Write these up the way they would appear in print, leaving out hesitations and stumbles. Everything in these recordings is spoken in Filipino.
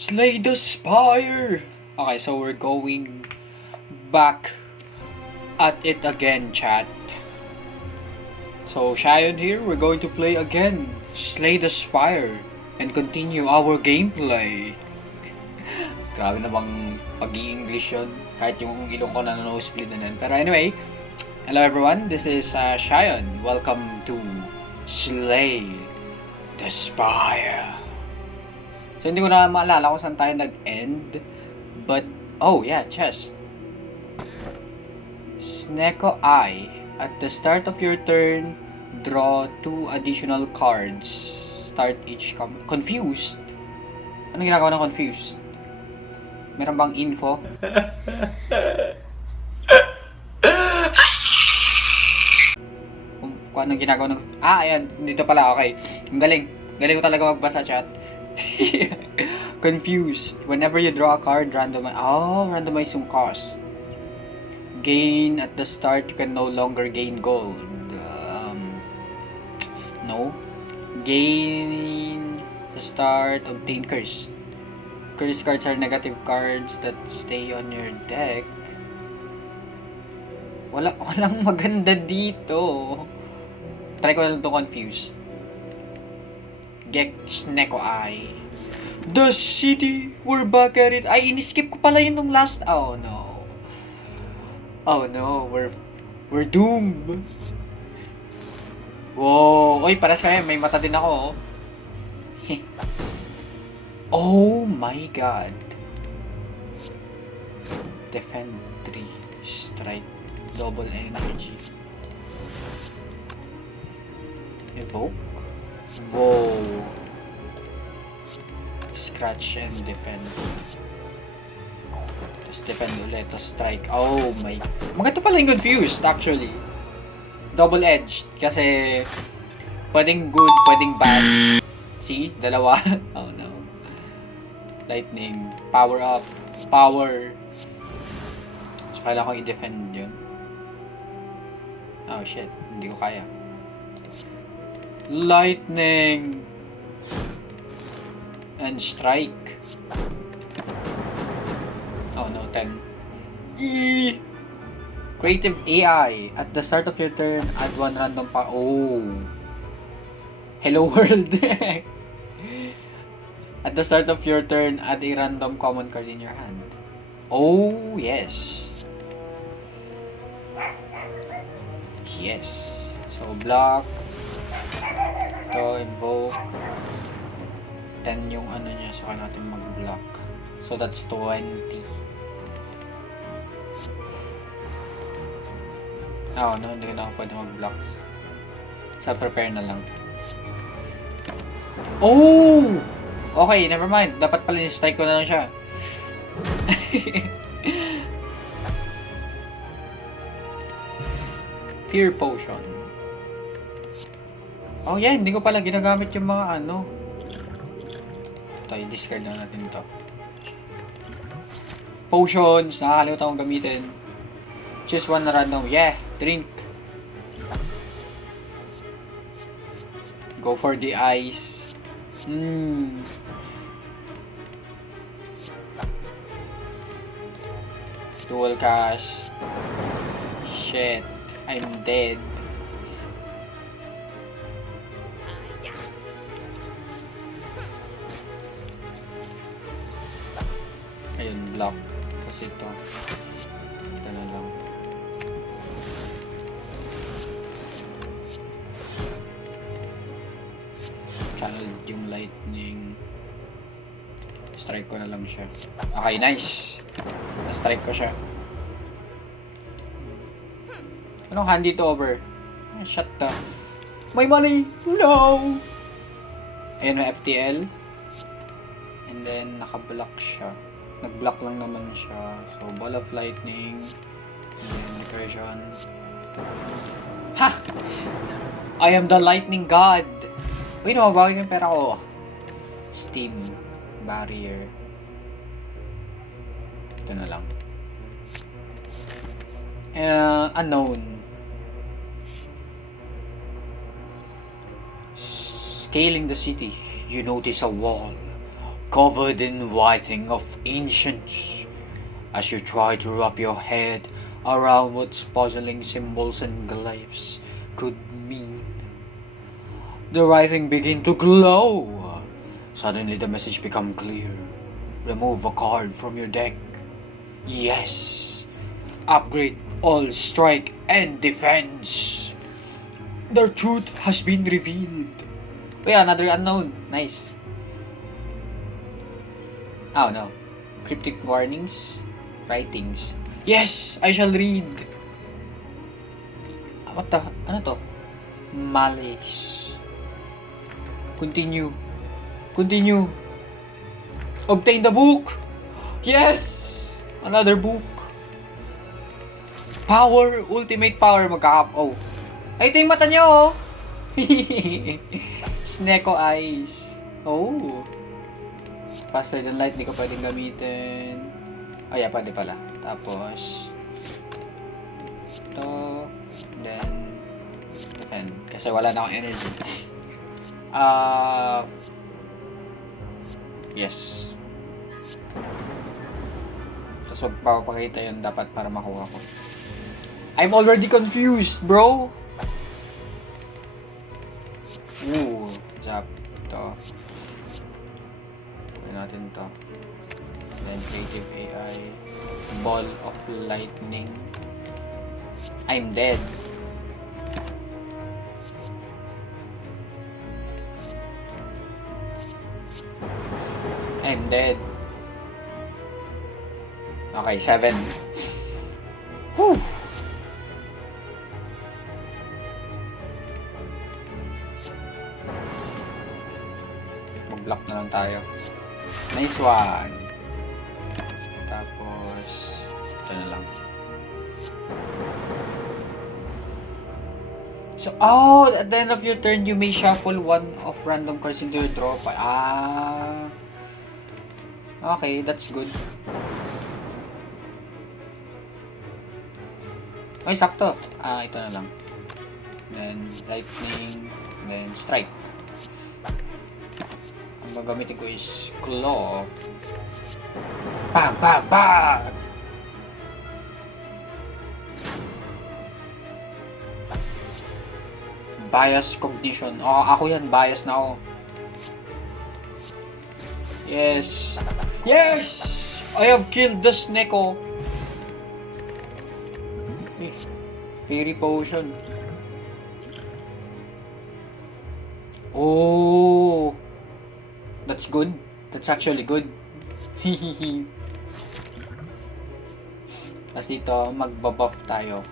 Slay the Spire! Okay, so we're going back at it again, chat. So, Shayon here, we're going to play again Slay the Spire and continue our gameplay. Grabe namang pag-i-English yun. Kahit yung ilong ko na nosebleed na nun. Pero anyway, hello everyone, this is Shayon. Welcome to Slay the Spire. So, hindi ko na maalala kung saan tayo nag-end. But, oh yeah, chest. Sneko Eye. At the start of your turn, draw 2 additional cards. Start each confused. Anong ginagawa ng confused? Meron bang info? Kung anong ginagawa ng... ayan. Dito pala. Okay. Ang galing. Galing ko talaga magbasa, chat. Confused. Whenever you draw a card, randomize yung cost. Gain at the start, you can no longer gain gold. No. Gain the start, obtain curse. Curse cards are negative cards that stay on your deck. Walang maganda dito. Try ko na lang itong confused. Get Sneko Eye. The city, we're back at it. Ay, in-skip ko pala yun nung last. Oh no. Oh no, we're doomed. Whoa, oy, para sa may mata din ako. Oh my god. Defend 3, strike, double energy. Evoke. Whoa. Scratch and defend. Tapos defend ulit. Tapos strike. Oh my. Maganda pala yung confused actually. Double-edged. Kasi pwedeng good, pwedeng bad. See? Dalawa. Oh no. Lightning. Power up. Power. So kailangan ko i-defend yun. Oh shit. Hindi ko kaya. Lightning and strike. Oh no, 10. Creative AI. At the start of your turn, add 1 random oh. Hello world. At the start of your turn, add a random common card in your hand. Oh, yes. Yes. So, block. Ito, invoke. 10 yung ano niya, so kaya natin mag-block. So that's 20. Oh no, hindi na ako pwede mag-block. So prepare na lang. Oh! Okay, never mind. Dapat pala ni-strike ko na lang siya. Fear Potion. Oh yeah, hindi ko pala ginagamit yung mga ano. Ito, i-discard na natin ito. Potions, nakakalimutan kong gamitin. Choose one na random. Yeah, drink. Go for the ice. Dual cast. Shit, I'm dead. Ayun, block. Tapos ito. Ito na lang. Channel yung lightning. Strike ko na lang siya. Okay, nice. Na-strike ko siya. Anong hand dito over? Shut the... My money! No! Ayun, may FTL. And then, naka-block siya. Nag-block lang naman siya. So, Ball of Lightning. And then, recursion. Ha! I am the Lightning God! Uy, nababawi yung pera ko. Steam. Barrier. Ito na lang. Unknown. Scaling the city, you notice a wall covered in writing of ancients, as you try to wrap your head around what puzzling symbols and glyphs could mean. The writing began to glow. Suddenly the message became clear. Remove a card from your deck. Yes. Upgrade all strike and defense. The truth has been revealed. Wait, another unknown. Nice. Oh no. Cryptic warnings. Writings. Yes! I shall read. What the? Ano to? Malice. Continue. Continue. Obtain the book! Yes! Another book. Power. Ultimate power. Oh. Ay, ito yung mata niyo, oh. Sneko eyes. Oh. Faster than light. Di ko pwedeng gamitin. Oh, yeah. Pwede pala. Tapos ito. Then defend. Kasi wala na akong energy. Yes. Tapos magpapakita yun dapat para makuha ko. I'm already confused, bro. Ooh, zap. Ito. Gawin natin to. Then creative AI. Ball of lightning. I'm dead. I'm dead. Okay, 7. Whew. Mag-block na lang tayo. Nice one. Tapos ito na lang. So, at the end of your turn, you may shuffle one of random cards into your draw. Okay, that's good. Okay, sakto. Ito na lang. Then, lightning. Then, strike. Ang gagamitin ko is claw. Bang, bang, bang! Bias cognition. Ako yan. Bias na ako. Yes. Yes! I have killed the Sneko. Fairy potion. Oh, that's good. That's actually good. Hihihi. Tapos dito, magbabuff tayo.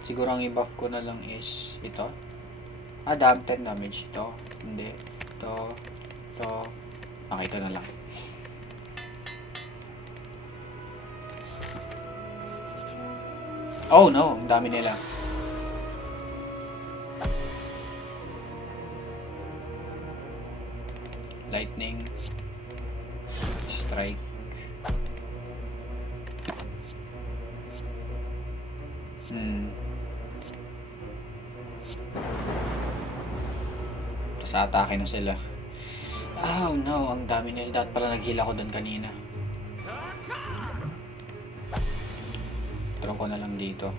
Siguro ang i-buff ko na lang is ito. Damn, 10 damage. Ito. Hindi. Ito. Ito. Okay, ito na lang. Oh no, ang dami nila. Lightning. Strike. Tapos atake na sila. Oh no, ang dami nila. Dapat pala nag-heal ako doon kanina. Turun ko na lang dito.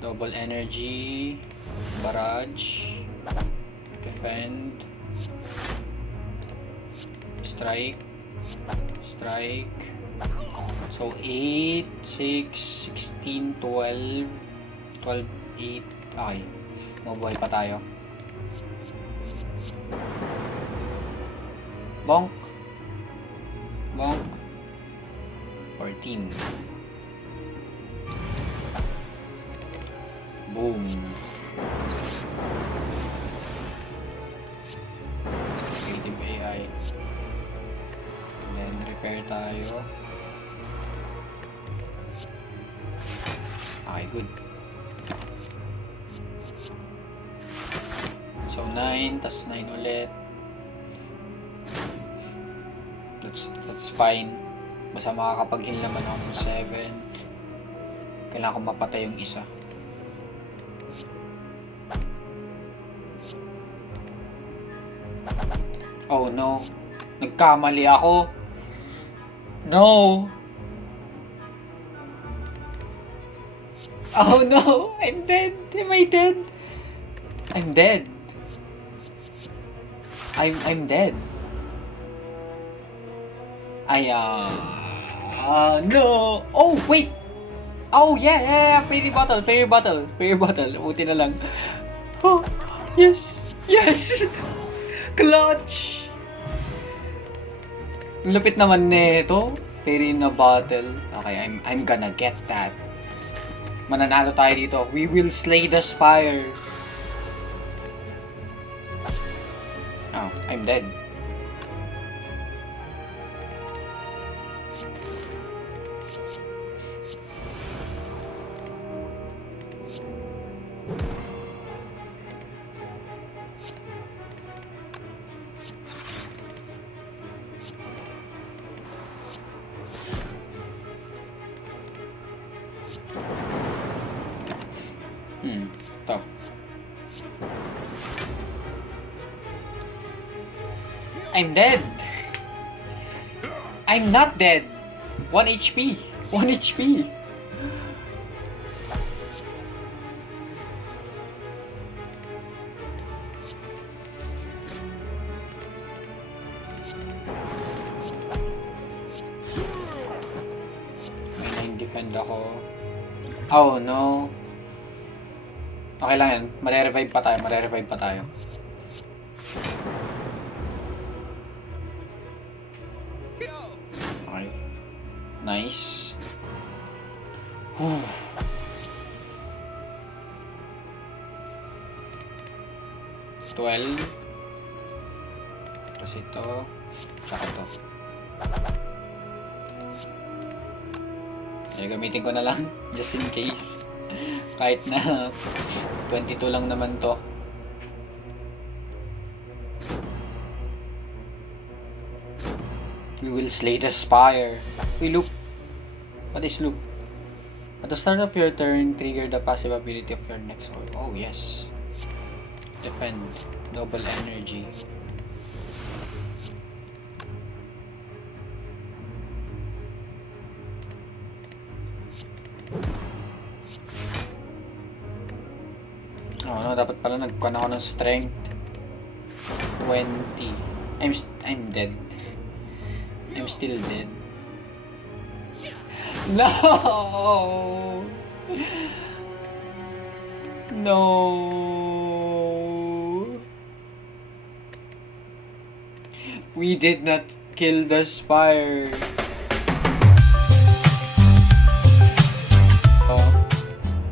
Double energy. Barrage. Defend. Strike. Strike. So 8, 6, 16, 12. 12, 8. Okay. Mabuhay pa tayo. Bonk. Bonk. 14. Boom. Creative AI. And then repair tayo. Okay, good. So 9, tas 9 ulit. That's fine. Basta makakapag-heal naman ako ng 7. Kailangan ko mapatay yung isa. Oh no. Nagkamali ako. No. Oh no, I'm dead. Am I dead? I'm dead. I'm dead. No. Oh, wait. Oh, yeah. Fairy bottle. Buti na lang. Oh, yes. Clutch. Lupit naman nito. Fairy in a bottle. Okay, I'm gonna get that. Mananalo tayo dito. We will slay the spire. Oh, I'm dead. Ito. I'm dead. I'm not dead. 1 HP. 1 HP. May defend ako. Oh no. Okay lang yan. Mare-revive pa tayo. Okay. Nice. 12. Tapos ito. Tsaka ito. Gamitin ko na lang. Just in case. Kahit na 22 lang naman to. We will slay the spire. We loop. What is loop? At the start of your turn, trigger the passive ability of your next orb. Oh yes. Defend. Double energy. Oh no, dapat pala nagkuhan ako ng strength. 20. I'm dead. I'm still dead. No! No! We did not kill the spire.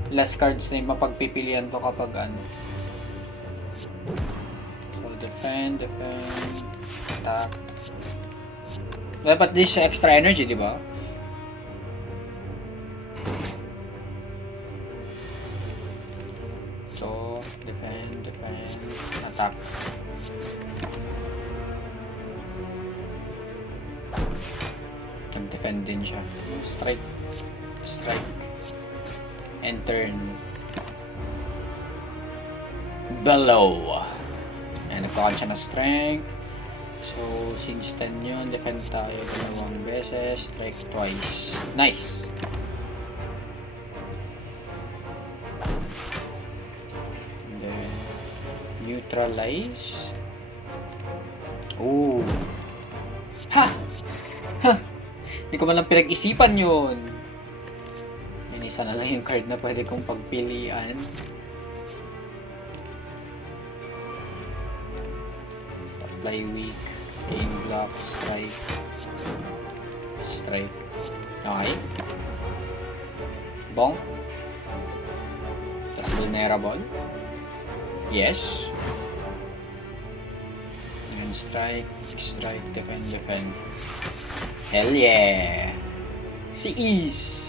Last cards na yung mapagpipilian ko kapag ano. So, defend, attack. Dapat this extra energy, di ba? So, defend, attack. Nag-defend din siya. Strike. And turn. Below. Ayan, nagkakan siya ng strength. So, since 10 yun, defend tayo dalawang beses. Strike twice. Nice! And then, neutralize. Ooh. Ha! Hindi ko man lang pinag-isipan yun. Isa na lang yung card na pwede kong pagpilian. Apply weak, gain block, strike. Okay. Bong. That's vulnerable. Yes. And strike, defend. Hell yeah. Si Ease.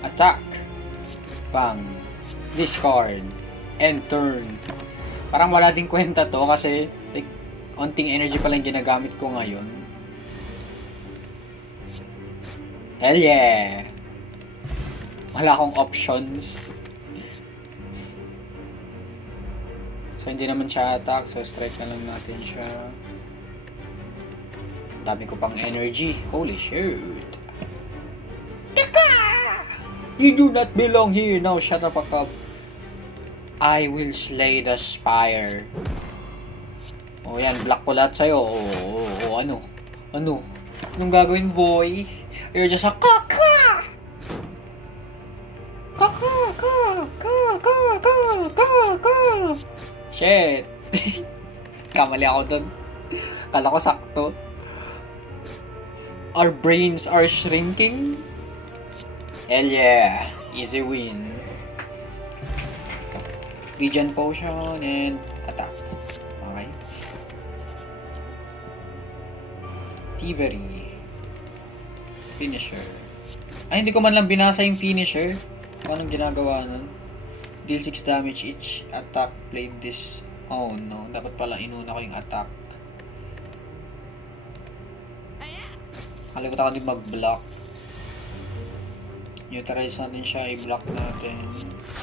Attack. Bang. Discard. And turn. Parang wala din kwenta to kasi like onting energy pa lang ginagamit ko ngayon. Hell yeah. Wala akong options. So, hindi naman siya attack. So, strike na lang natin siya. Dami ko pang energy. Holy shit. You do not belong here. Now, shut the fuck up. I will slay the spire. Oh, yan. Block ko lahat sa'yo. Oh, ano? Ano? Anong gagawin, boy? You're just a kaka! Kaka! Shit! Kamali ako dun. Kala ko sakto. Our brains are shrinking. Hell yeah! Easy win. Regen potion and attack. Okay. Thievery. Finisher. Ay, hindi ko man lang binasa yung finisher. Paano ginagawa nun? Deal 6 damage each attack played this. Oh no, dapat pala inuna ko yung attack. Kalimutan ko din mag-block. Neutralize natin siya, i-block natin.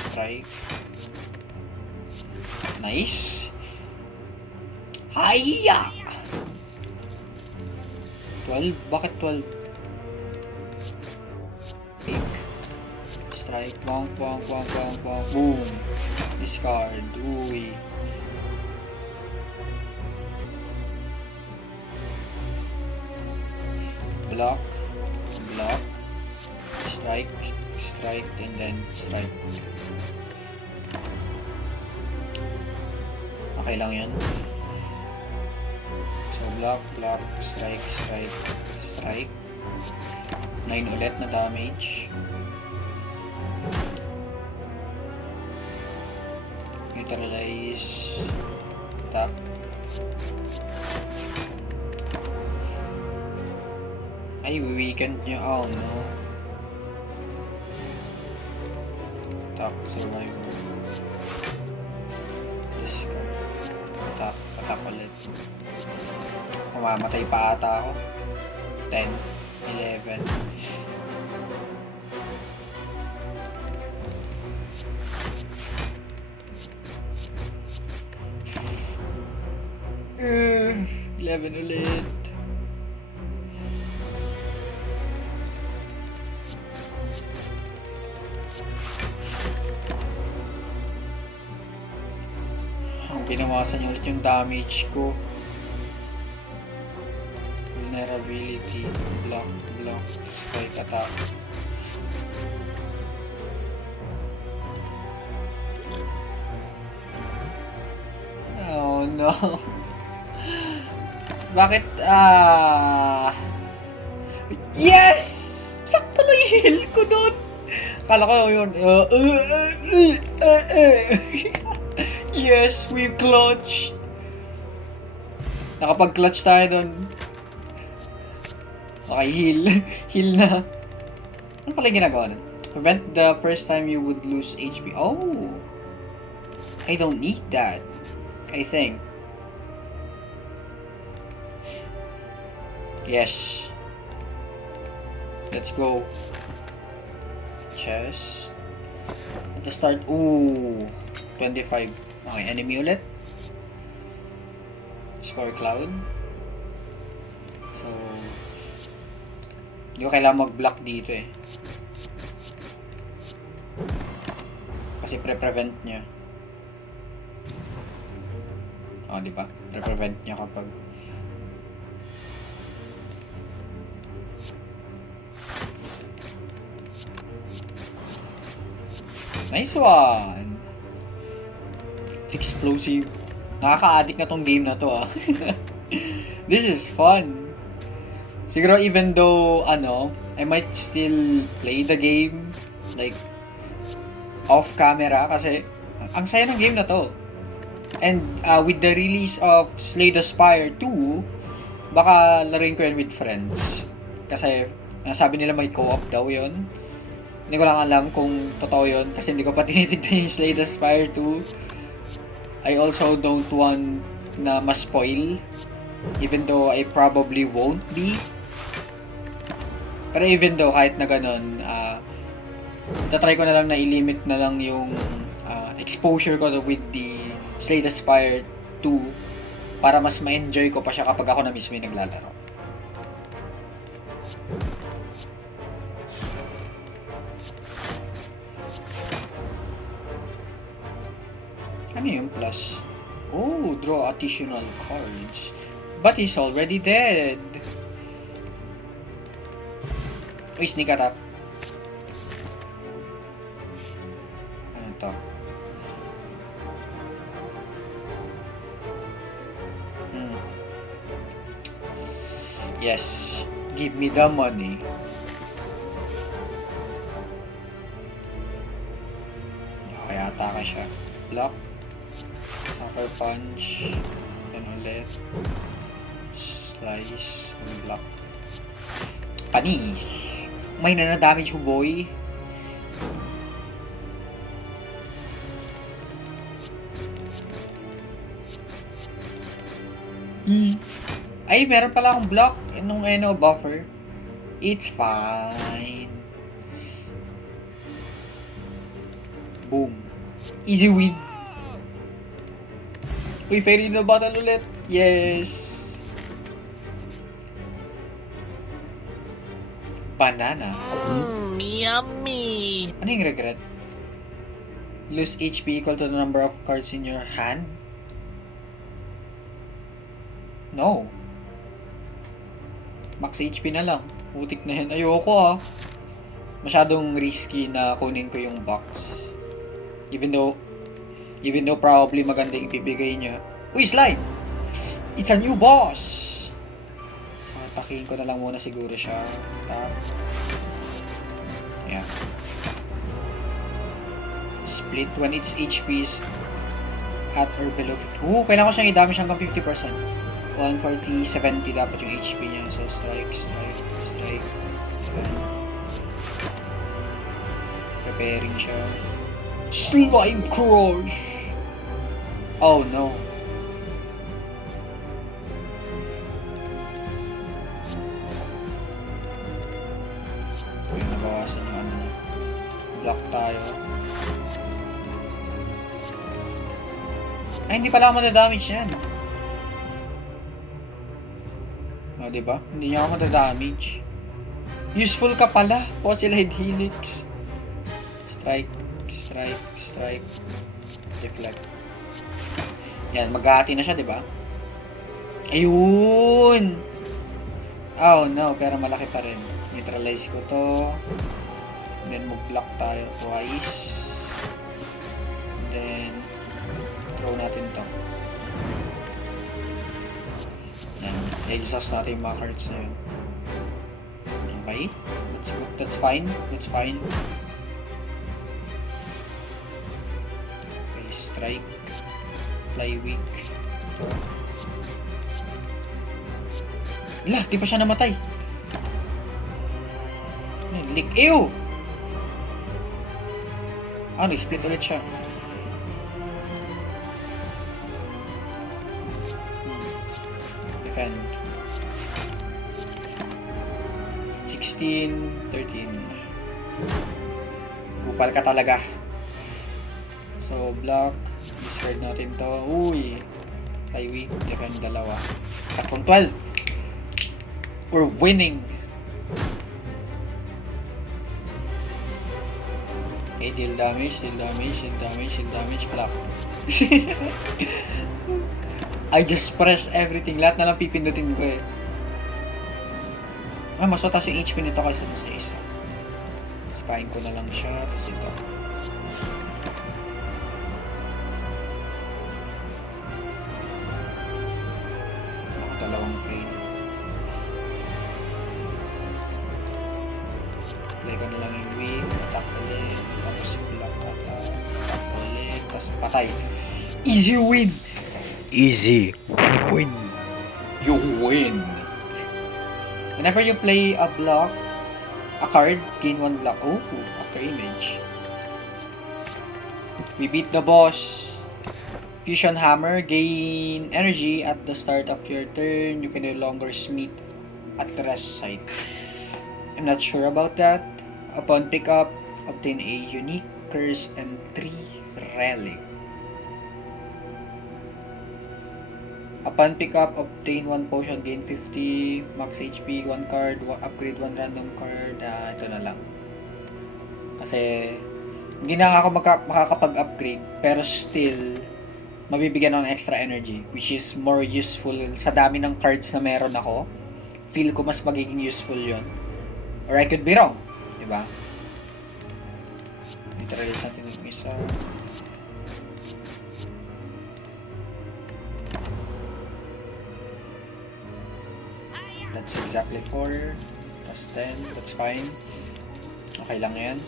Strike. Nice! Hiya! 12? Bakit 12? Strike. Bonk. Boom! Discard. Uy. Block. Strike, and then strike. Okay lang yan. So, block, strike. 9 ulit na damage. Neutralize. Tap. Ay, weakened niya. Oh no. Attack, survivor. Discard. Attack ulit. Mamamatay pa ata ako. 10, 11. Uh, 11 ulit. Binawasan niya ulit yung damage ko. Vulnerability. Block. Strike, attack. Oh no. Bakit yes! Sakto lang yung heal ko doon. Kala ko yun. Yes, we clutched. Nakapag-clutch tayo doon. Okay, heal na. Ano pala yung ginagawa nun? Prevent the first time you would lose HP. Oh! I don't need that. I think. Yes. Let's go. Chest. At the start, 25. Okay, enemy ulit. Score cloud. So, hindi ko kailangan mag-block dito eh. Kasi pre-prevent niya. Oh, di ba? Pre-prevent niya kapag nice one! Explosive. Nakaka-addict na tong game na to ah. This is fun. Siguro even though, I might still play the game like off camera kasi ang saya ng game na to. And with the release of Slay the Spire 2, baka laruin ko yan with friends. Kasi sabi nila may co-op daw yon. Hindi ko lang alam kung totoo yun kasi hindi ko pa tinitignan yung Slay the Spire 2. I also don't want na ma-spoil, even though I probably won't be. Pero even though kahit na ganun, tatry ko na lang na i-limit na lang yung exposure ko with the Slay the Spire 2 para mas ma-enjoy ko pa siya kapag ako na mismo yung naglalaro. Ano yung plus? Oh, draw additional cards. But he's already dead. Uy, sneak attack. Ano to? Yes. Give me the money. Kaya atake siya. Block. Sucker punch. Then ulit. Slice. Block. Panis. May na-damage yung boy. Ay, meron pala akong block nung buffer. It's fine. Boom. Easy win. Uy, fairy na battle ulit. Yes. Banana. Yummy. Ano yung regret? Lose HP equal to the number of cards in your hand? No. Max HP na lang. Putik na yan. Ayoko Masyadong risky na kunin ko yung box. Even though probably maganda yung ibibigay niya. Uy, slide! It's a new boss! So, atakihin ko na lang muna siguro siya. Tap. Yeah. Split when its HP is at or below 50. Kailangan ko siyang i-damage hanggang 50%. 140, 70 dapat yung HP niya. So, strike. Preparing siya. Slime Crush! Oh, no. Okay, nabawasan yung ano niya. Block tayo. Ay, hindi pala ako madadamage yan. O, diba? Hindi niya ako madadamage. Useful ka pala, Fossilhead Helix. Strike. Deflect. Yan, maghahati na siya, diba? Ayun! Oh, no. Pero malaki pa rin. Neutralize ko to. Then, mag-block tayo twice. Then, throw natin to. I-exhaust natin yung mga cards na yun. Okay. That's good. That's fine. Okay, strike. Fly weak. Wala, di pa siya namatay. Lick. Ew! Nag-split ulit siya. Defend. 16, 13. Kupal ka talaga. So, block. Discard natin to. Uy! Fly weak. Defend dalawa. Tatlong 12. We're winning. Okay, deal damage. Block. I just press everything. Lahat na lang pipindutin ko eh. Mas mataas yung HP nito kaysa sa isa. Spine ko na lang siya. Tapos ito. Dalawang frame. Play ko na lang yung wing. Attack ulit. Tapos block attack ulit. Tapos patay. Easy win! Easy win! You win! Whenever you play a block, a card, gain 1 block. Oh, after image. We beat the boss. Fusion Hammer, gain energy at the start of your turn. You can no longer smite at the rest side. I'm not sure about that. Upon pickup, obtain a unique curse and 3 relic. Upon pick-up, obtain 1 potion, gain 50 max HP, 1 card, upgrade 1 random card. Ito na lang. Kasi, hindi na ako makakapag-upgrade, pero still, mabibigyan ako ng extra energy, which is more useful sa dami ng cards na meron ako. Feel ko mas magiging useful yon. Or I could be wrong. Diba? Neutralize natin yung isa. That's exactly 4. Plus 10. That's fine. Okay lang yan.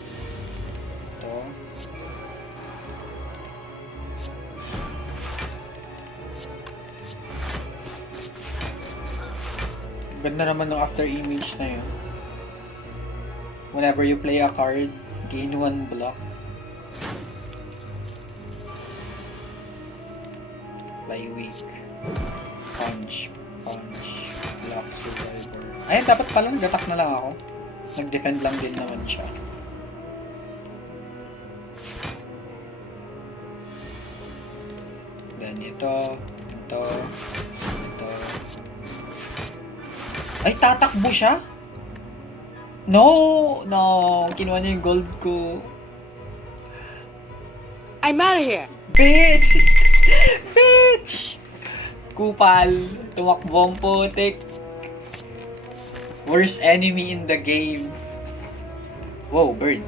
Ito. Ganda naman ng after image na yun. Whenever you play a card, gain 1 block. Play weak. Punch. Block survivor. Ayun, dapat palang gatak na lang ako. Nag-defend lang din naman siya. Then ito. Ay, tatakbo siya? No! Kinuha niya yung gold ko. I'm out of here! Bitch! Kupal. Tumakbo ang putik. Worst enemy in the game. Wow, bird.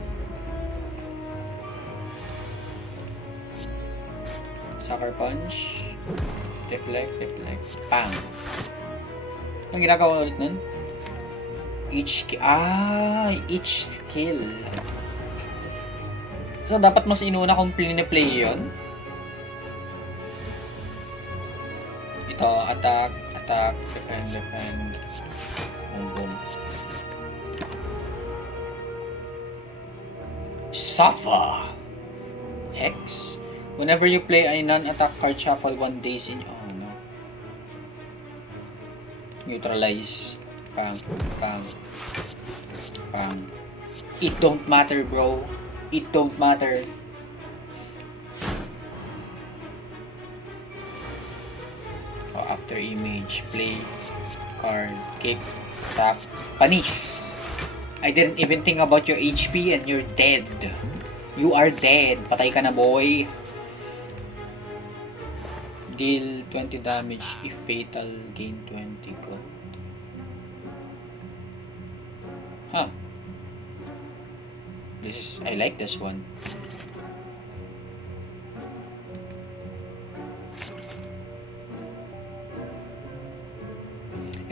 Sucker punch. Deflect. Bang. Anong ginagawa ulit nun? Each skill. So, dapat mas inuna kung play yun. Ito, attack, defend. Boom. Suffer! Hex. Whenever you play a non-attack card, shuffle 1 days in... Oh, no. Neutralize. Bang. It don't matter, bro. It don't matter. Oh, after image, play, card, kick, tap, panis. I didn't even think about your HP and you're dead. You are dead. Patay ka na, boy. Deal 20 damage if fatal, gain 20 gold. Huh. I like this one.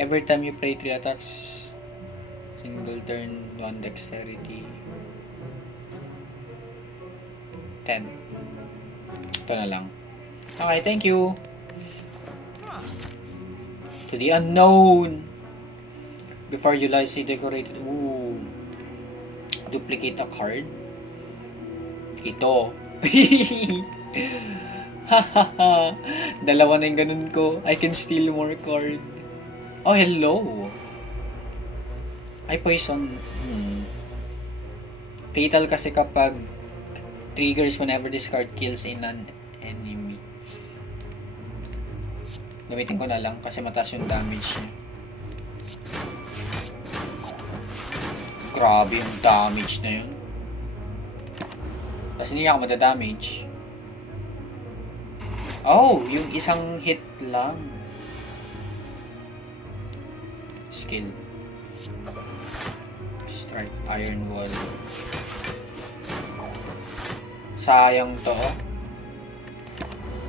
Every time you play 3 attacks, single turn, 1 dexterity. 10. Ito na lang. Okay, thank you. To the unknown. Before you lie, say decorated. Ooh. Duplicate a card. Ito. Hahaha. Dalawa na yung ganun ko. I can steal more card. Oh, hello. Ay, poison. Fatal kasi kapag triggers whenever this card kills a non-enemy. Gamitin ko na lang kasi mataas yung damage niya. Grabe yung damage na yun. Kasi hindi ako madadamage. Oh, yung isang hit lang. Skill. Strike Iron Wall. Sayang to, oh.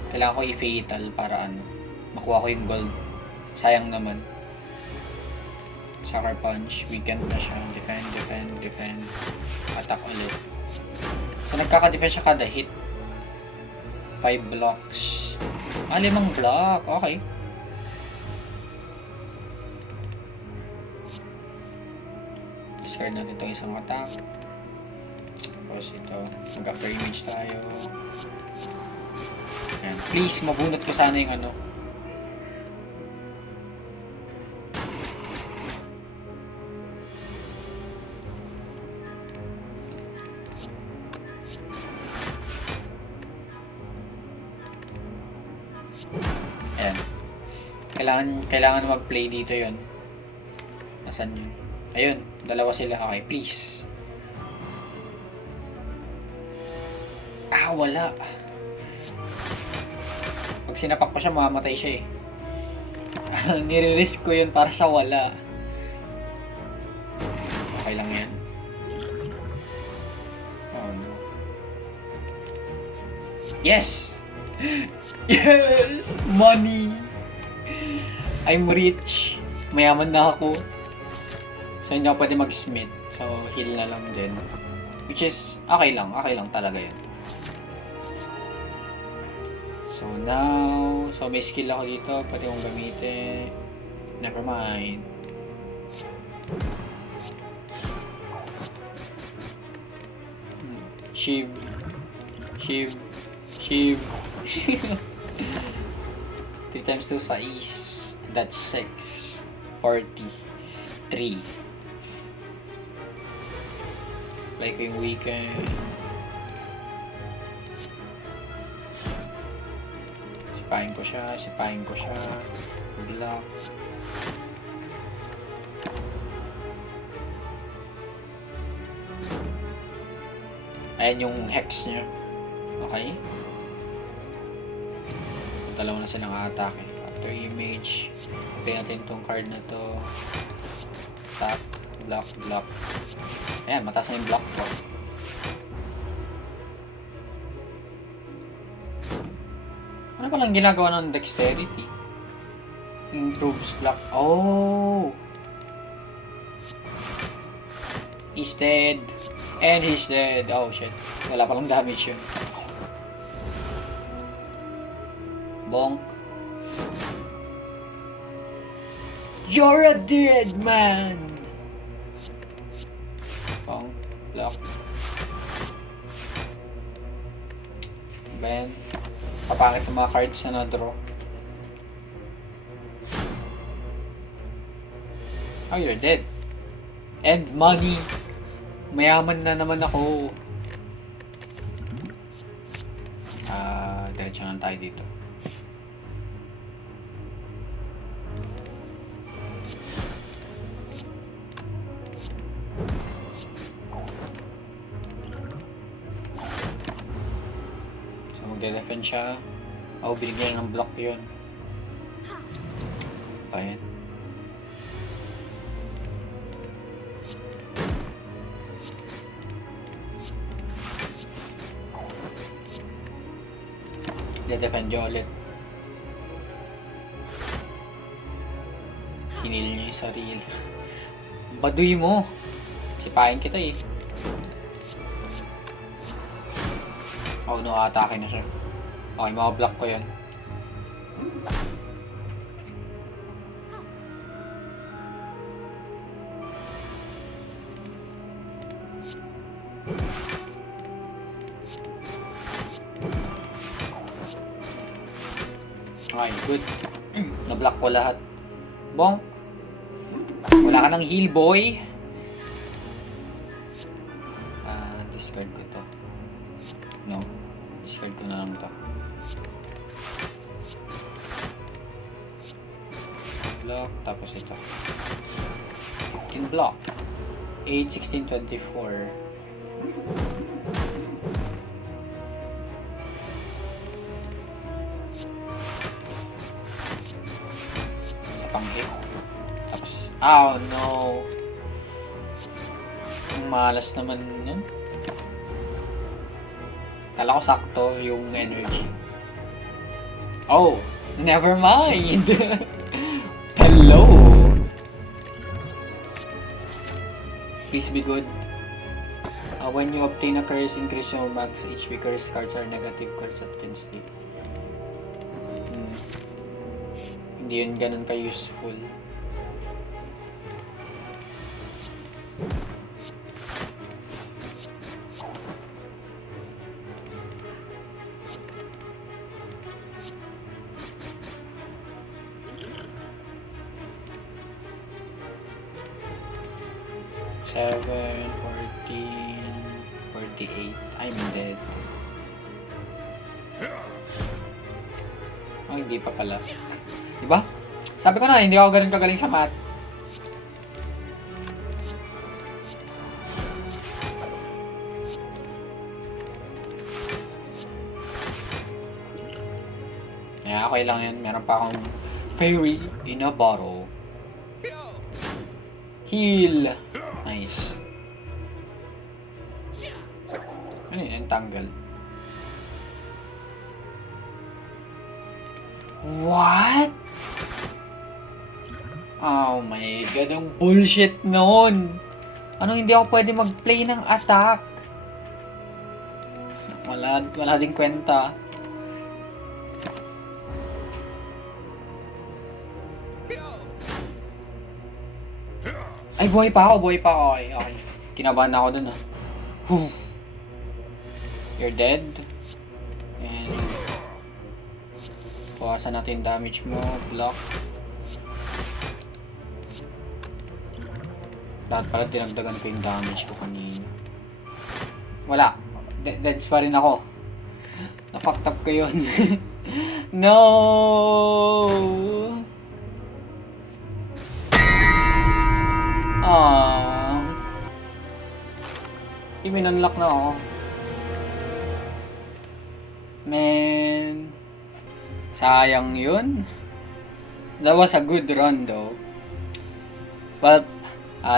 Kailangan ko i-fatal para makuha ko yung gold. Sayang naman. Sucker punch, weakened na siya. Defend. Attack ulit. So nagkaka-defend siya kada hit. 5 blocks. 5 block. Okay. Discard natin itong isang attack. Tapos ito, mag-upper image tayo. Ayan. Please, mabunot ko sana yung Ayan. Kailangan mag-play dito yon. Nasaan yun? Ayun, dalawa sila. Okay, please. Wala. Pag sinapak ko siya, mamamatay siya eh. Nire-risk ko yun para sa wala. Okay lang yan. Oh no. Yes! Yes! Money! I'm rich. Mayaman na ako. So hindi ako pwede mag-smith. So heal na lang din. Which is, okay lang talaga yun. So now, may skill ako dito, pwede kong gamitin. Never mind. Shiv. 3 times 2 sa is, that's 6. 43. Like yung weekend. Sipahin ko siya. Good luck. Ayan yung hex niya. Okay. Dalawa na silang atake. After image, pay natin itong card na to. Tap, block. Ayan, mataas na yung block ko. Ano palang ginagawa ng dexterity? Improves block. Oh! He's dead. And he's dead. Oh shit. Wala palang damage yun. Bonk. You're a dead man! Bonk. Block. Ben. Kapangit ng mga cards na na-draw. Oh, you're dead. And money. Mayaman na naman ako. Diretso lang tayo dito. So, magde-defend siya. Binigyan ng block yun. Ayan. De-defend niya ulit. Hinil niya yung sarili. Baduy mo! Sipahin kita eh. Oh no, atake na siya. Okay, mga-block ko yun. Okay, good. Na-block ko lahat. Bonk. Wala ka ng heal, boy. Discard ko to. No. Discard ko na lang to. Block. Tapos ito. 15 block. 8, 16, 24. Pang-hit. Tapos, oh no! Ang malas naman yun. Kala ko sakto yung energy. Oh! Never mind! Hello! Please be good. When you obtain a curse, increase your max HP. Curse cards are negative cards that can stay. Hindi yun ganun ka-useful. Seven, 14, 48. I'm dead. Oh, hindi pa pala. Diba? Sabi ko na, hindi ako ganun kagaling sa math. Yeah, okay lang yan. Meron pa akong fairy in a bottle. Heal. Nice. Ano yun? Tanggal. What? Oh my god, ang bullshit noon. Ano, hindi ako pwede mag-play ng attack? Wala ding kwenta. Ay, buhay pa ako. Okay. Kinabahan ako dun, ah. Whew. You're dead. And bawasan natin damage mo. Block. Dapat pala dinagdagan ko yung damage ko kanina. Wala. Deads pa rin ako. Na-fucked up ko yun. No! Minunlock na ako. Man. Sayang yun. That was a good run though. Well,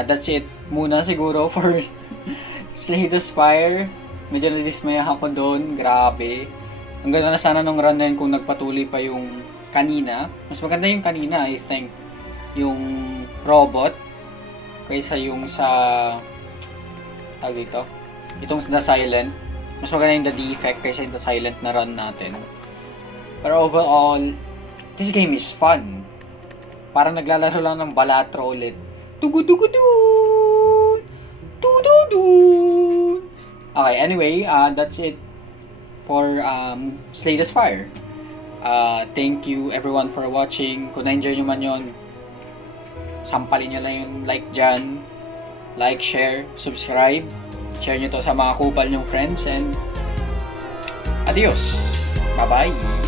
that's it muna siguro for Slay the Spire. Medyo nadismaya ako doon. Grabe. Ang ganda na sana nung run na yun kung nagpatuloy pa yung kanina. Mas maganda yung kanina, I think. Yung robot. Kaysa yung sa... tawag dito. Itong The Silent. Mas maganda yung The Defect kaysa yung The Silent na run natin. Pero overall, this game is fun. Parang naglalaro lang ng Balatro ulit. Tugudugudun! Tududun! Okay, anyway, that's it for Slay the Spire. Thank you everyone for watching. Kung na-enjoy nyo man yun, sampalin nyo lang yung like dyan. Like, share, subscribe. Share nyo to sa mga kupal nyong friends. And adios! Bye-bye!